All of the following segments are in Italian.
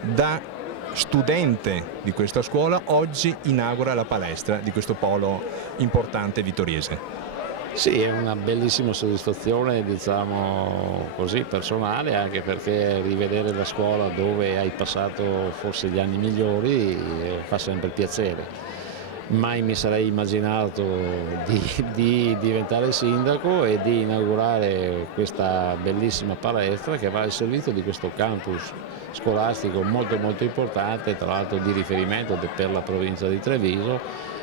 Da studente di questa scuola oggi inaugura la palestra di questo polo importante vittoriese. Sì, è una bellissima soddisfazione, diciamo così, personale, anche perché rivedere la scuola dove hai passato forse gli anni migliori fa sempre piacere. Mai mi sarei immaginato di, di diventare sindaco e di inaugurare questa bellissima palestra che va al servizio di questo campus scolastico molto importante, tra l'altro di riferimento per la provincia di Treviso,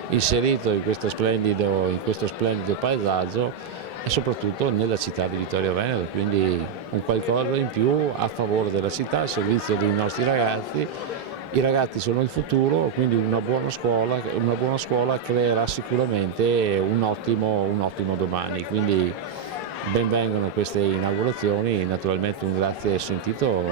inserito in questo splendido paesaggio e soprattutto nella città di Vittorio Veneto, quindi un qualcosa in più a favore della città, al servizio dei nostri ragazzi. I ragazzi sono il futuro, quindi una buona scuola creerà sicuramente un ottimo domani. Quindi benvengano queste inaugurazioni, naturalmente un grazie sentito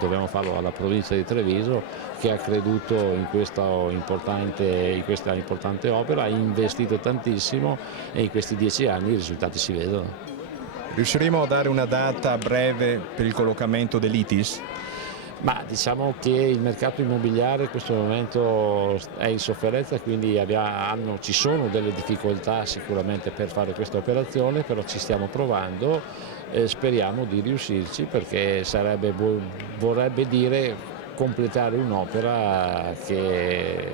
dobbiamo farlo alla provincia di Treviso che ha creduto in questa importante opera, ha investito tantissimo e in questi 10 anni i risultati si vedono. Riusciremo a dare una data a breve per il collocamento dell'ITIS? Ma diciamo che il mercato immobiliare in questo momento è in sofferenza, quindi ci sono delle difficoltà sicuramente per fare questa operazione, però ci stiamo provando e speriamo di riuscirci perché vorrebbe dire completare un'opera che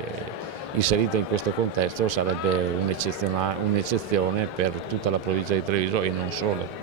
inserita in questo contesto sarebbe un'eccezione per tutta la provincia di Treviso e non solo.